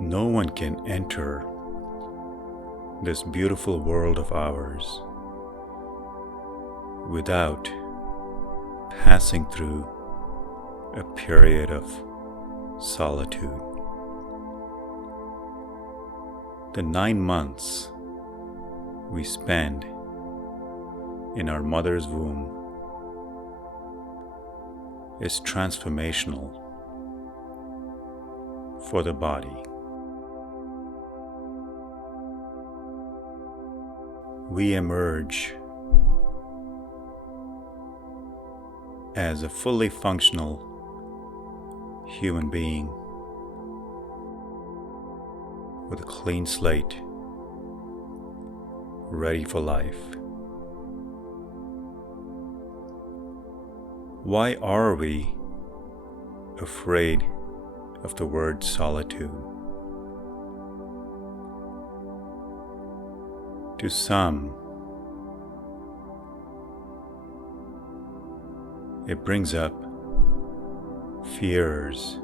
No one can enter this beautiful world of ours without passing through a period of solitude. The 9 months we spend in our mother's womb is transformational for the body. We emerge as a fully functional human being with a clean slate, ready for life. Why are we afraid of the word solitude? To some, it brings up fears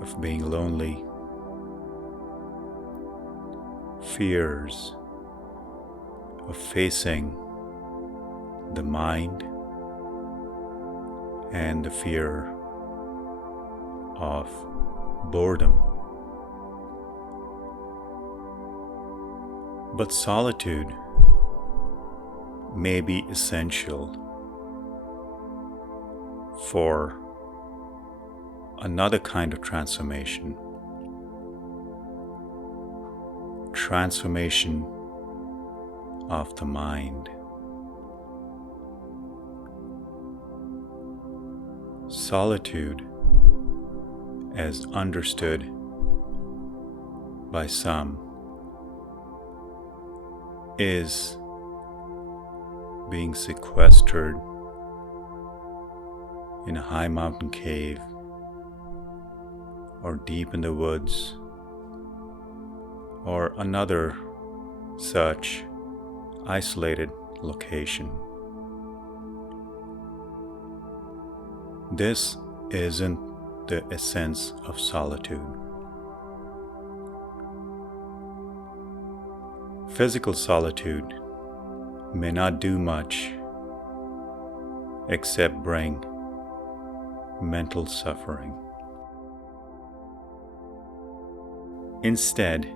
of being lonely, fears of facing the mind, and the fear of boredom. But solitude may be essential for another kind of transformation. Transformation of the mind. Solitude, as understood by some, is being sequestered in a high mountain cave or deep in the woods or another such isolated location. This isn't the essence of solitude. Physical solitude may not do much except bring mental suffering. Instead,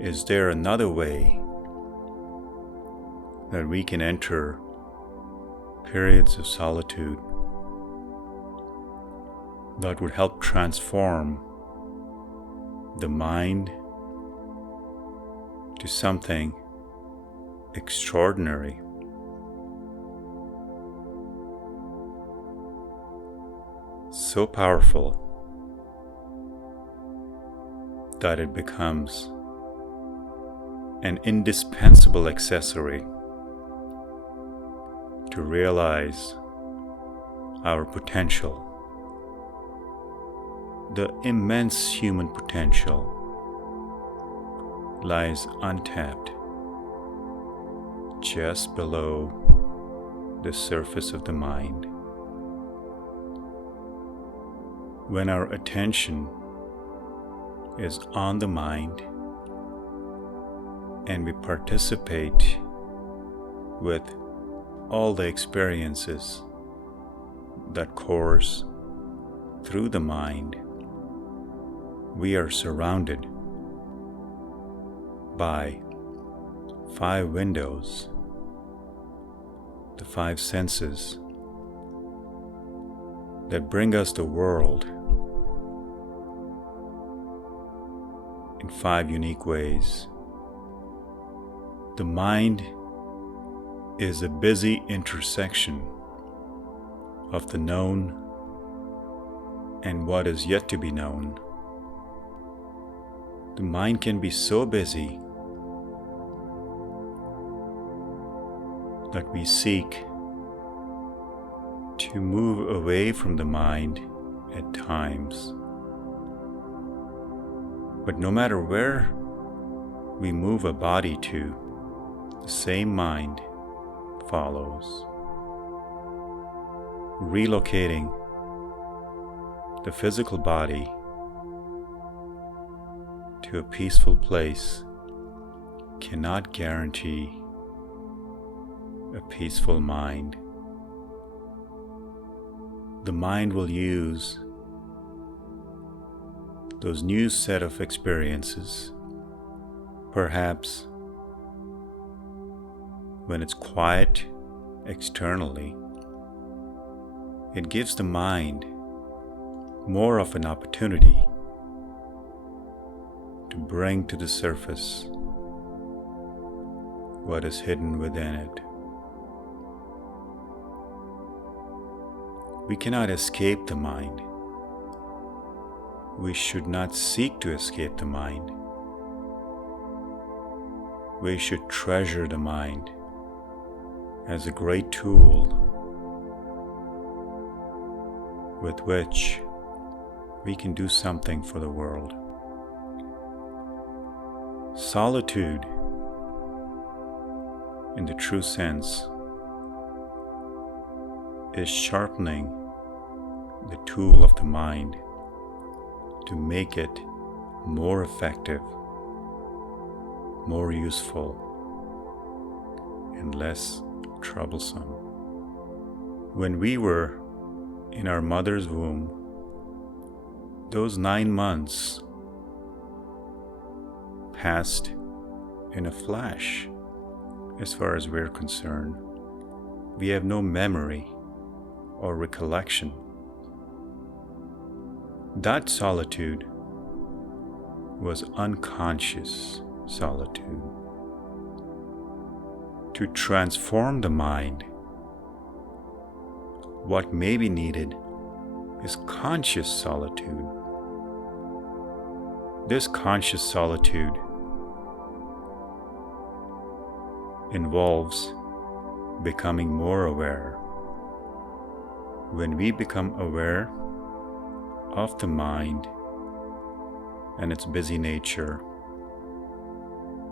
is there another way that we can enter periods of solitude that would help transform the mind to something extraordinary? So powerful that it becomes an indispensable accessory to realize our potential, the immense human potential lies untapped just below the surface of the mind. When our attention is on the mind and we participate with all the experiences that course through the mind, we are surrounded by 5 windows, the 5 senses that bring us the world in 5 unique ways. The mind is a busy intersection of the known and what is yet to be known. The mind can be so busy that we seek to move away from the mind at times. But no matter where we move a body to, the same mind follows. Relocating the physical body to a peaceful place cannot guarantee a peaceful mind. The mind will use those new set of experiences, perhaps when it's quiet externally, it gives the mind more of an opportunity to bring to the surface what is hidden within it. We cannot escape the mind. We should not seek to escape the mind. We should treasure the mind as a great tool with which we can do something for the world. Solitude, in the true sense, is sharpening the tool of the mind to make it more effective, more useful, and less troublesome. When we were in our mother's womb, those 9 months passed in a flash as far as we're concerned. We have no memory or recollection. That solitude was unconscious solitude. To transform the mind, what may be needed is conscious solitude. This conscious solitude involves becoming more aware. When we become aware of the mind and its busy nature,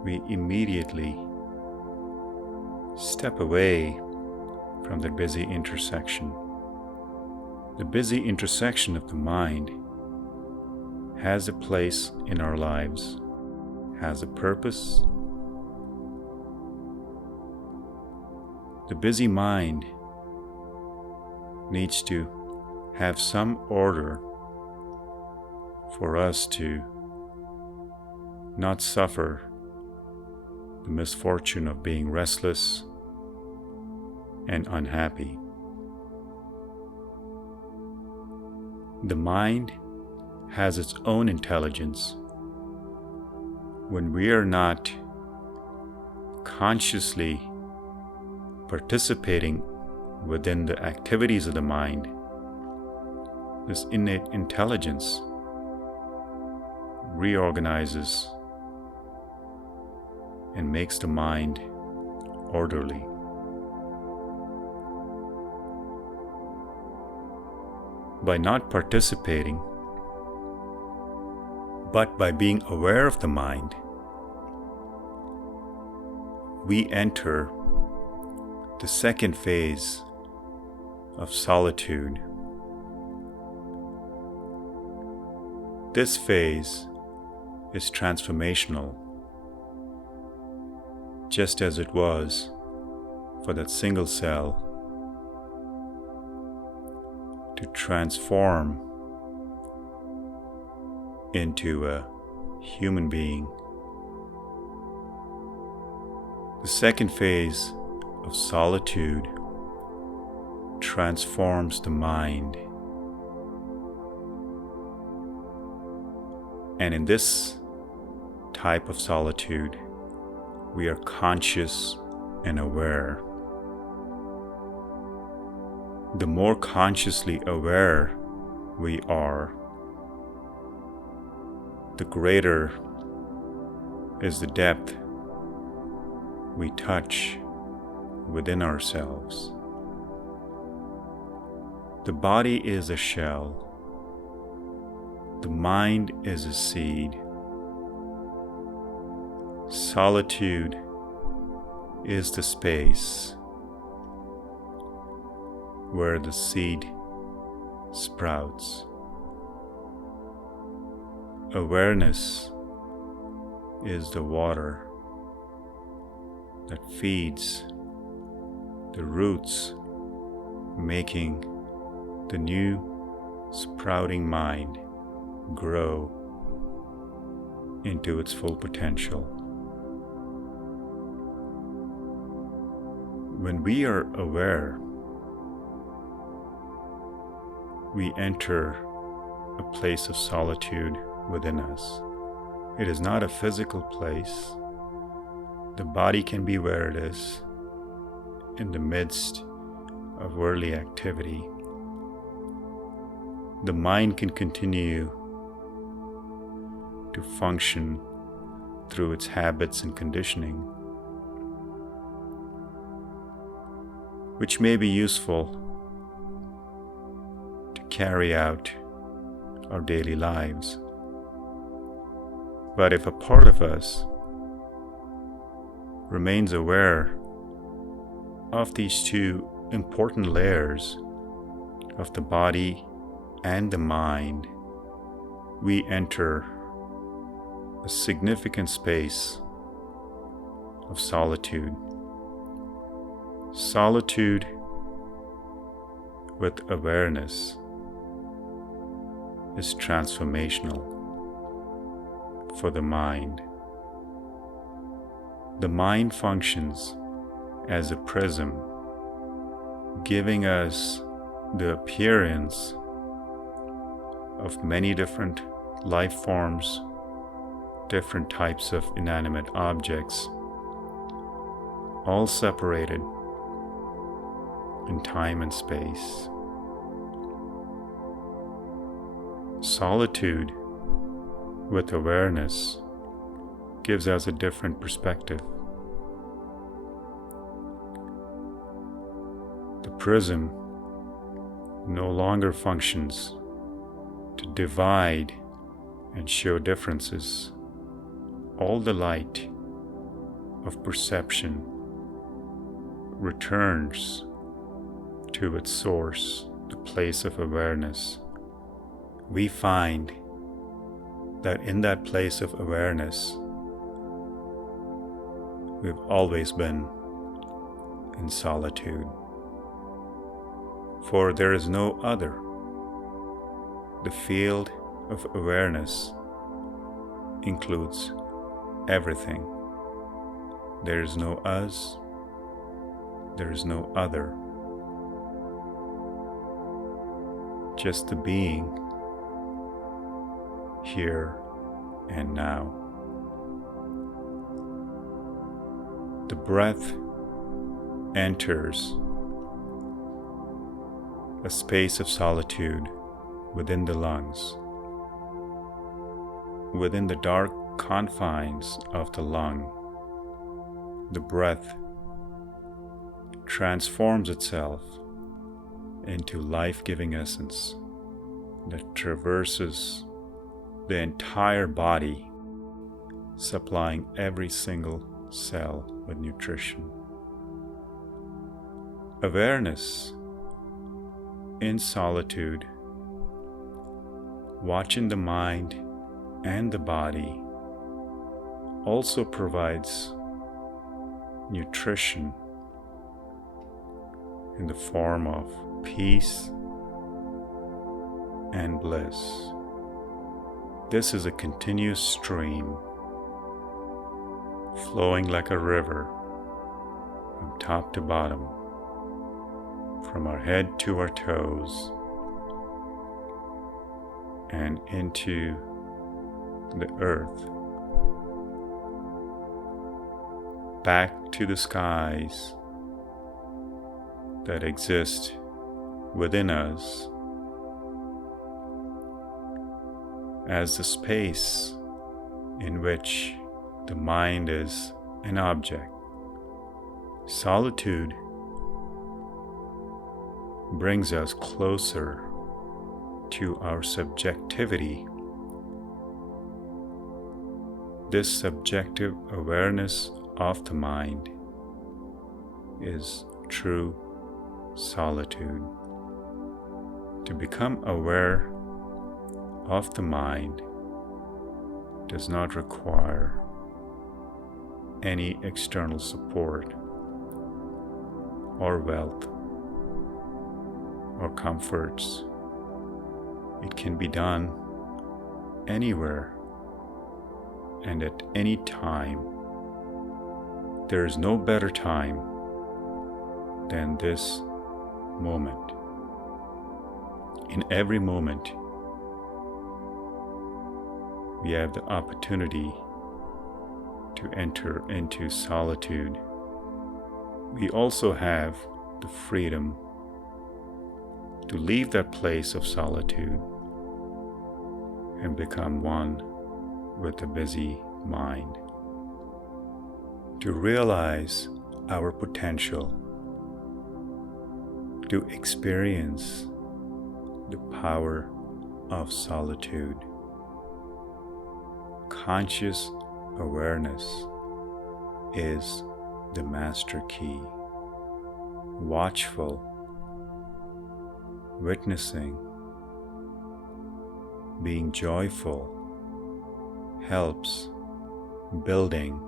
we immediately step away from the busy intersection. The busy intersection of the mind has a place in our lives, has a purpose. The busy mind needs to have some order for us to not suffer the misfortune of being restless and unhappy. The mind has its own intelligence. When we are not consciously participating within the activities of the mind, this innate intelligence reorganizes and makes the mind orderly. By not participating, but by being aware of the mind, we enter the second phase of solitude. This phase is transformational, just as it was for that single cell to transform into a human being. The second phase of solitude transforms the mind. And in this type of solitude, we are conscious and aware. The more consciously aware we are, the greater is the depth we touch within ourselves. The body is a shell. The mind is a seed. Solitude is the space where the seed sprouts. Awareness is the water that feeds the roots, making the new sprouting mind grow into its full potential. When we are aware, we enter a place of solitude within us. It is not a physical place. The body can be where it is in the midst of worldly activity. The mind can continue to function through its habits and conditioning, which may be useful to carry out our daily lives. But if a part of us remains aware of these two important layers of the body and the mind, we enter a significant space of solitude. Solitude with awareness is transformational for the mind. The mind functions as a prism, giving us the appearance of many different life forms, different types of inanimate objects, all separated in time and space. Solitude with awareness gives us a different perspective. The prism no longer functions to divide and show differences. All the light of perception returns to its source, the place of awareness. We find that in that place of awareness, we've always been in solitude. For there is no other. The field of awareness includes everything. There is no us, there is no other. Just the being here and now. The breath enters a space of solitude within the lungs. Within the dark confines of the lung, the breath transforms itself into life-giving essence that traverses the entire body, supplying every single cell with nutrition. Awareness in solitude, watching the mind and the body, also provides nutrition in the form of peace and bliss. This is a continuous stream flowing like a river from top to bottom, from our head to our toes, and into the earth, back to the skies that exist within us as the space in which the mind is an object. Solitude brings us closer to our subjectivity. This subjective awareness of the mind is true solitude. To become aware of the mind does not require any external support or wealth or comforts. It can be done anywhere and at any time. There is no better time than this moment. In every moment, we have the opportunity to enter into solitude. We also have the freedom to leave that place of solitude and become one with the busy mind, to realize our potential, to experience the power of solitude. Conscious awareness is the master key. Watchful, witnessing, being joyful helps building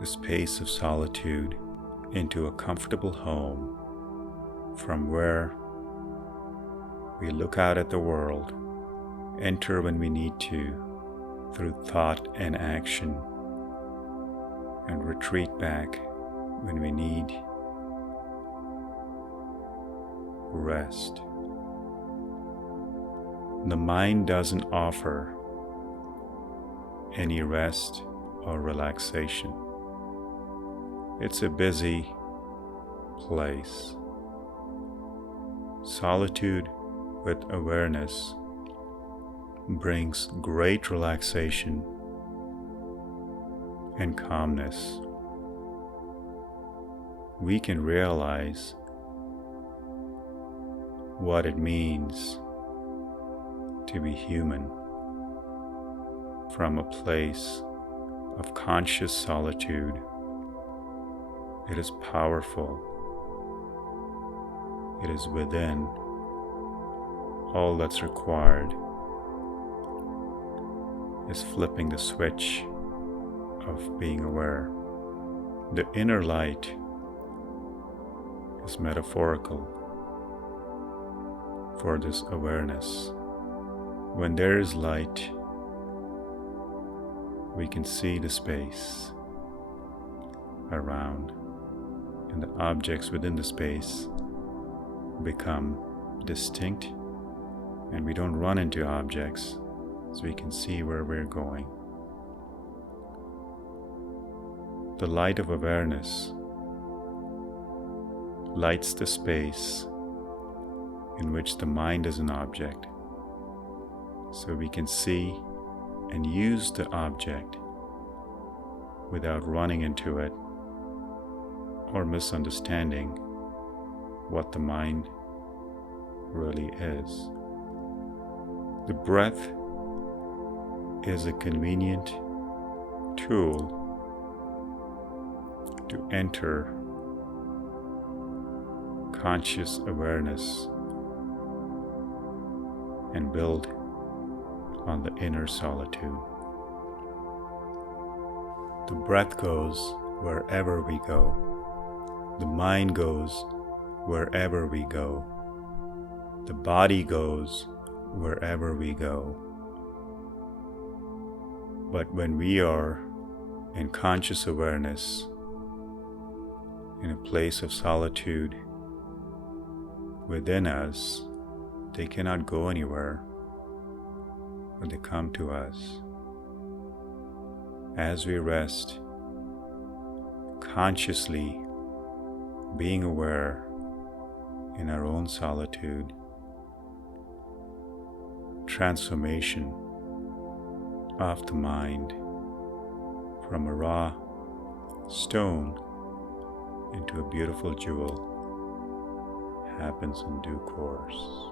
the space of solitude into a comfortable home from where we look out at the world, enter when we need to through thought and action, and retreat back when we need rest. The mind doesn't offer any rest or relaxation. It's a busy place. Solitude with awareness brings great relaxation and calmness. We can realize what it means to be human from a place of conscious solitude. It is powerful. It is within. All that's required is flipping the switch of being aware. The inner light is metaphorical for this awareness. When there is light, we can see the space around, and the objects within the space become distinct, and we don't run into objects, so we can see where we're going. The light of awareness lights the space in which the mind is an object, so we can see and use the object without running into it or misunderstanding what the mind really is. The breath is a convenient tool to enter conscious awareness and build on the inner solitude. The breath goes wherever we go. The mind goes wherever we go. The body goes wherever we go. But when we are in conscious awareness, in a place of solitude within us, they cannot go anywhere, but they come to us. As we rest, consciously being aware in our own solitude, transformation of the mind from a raw stone into a beautiful jewel happens in due course.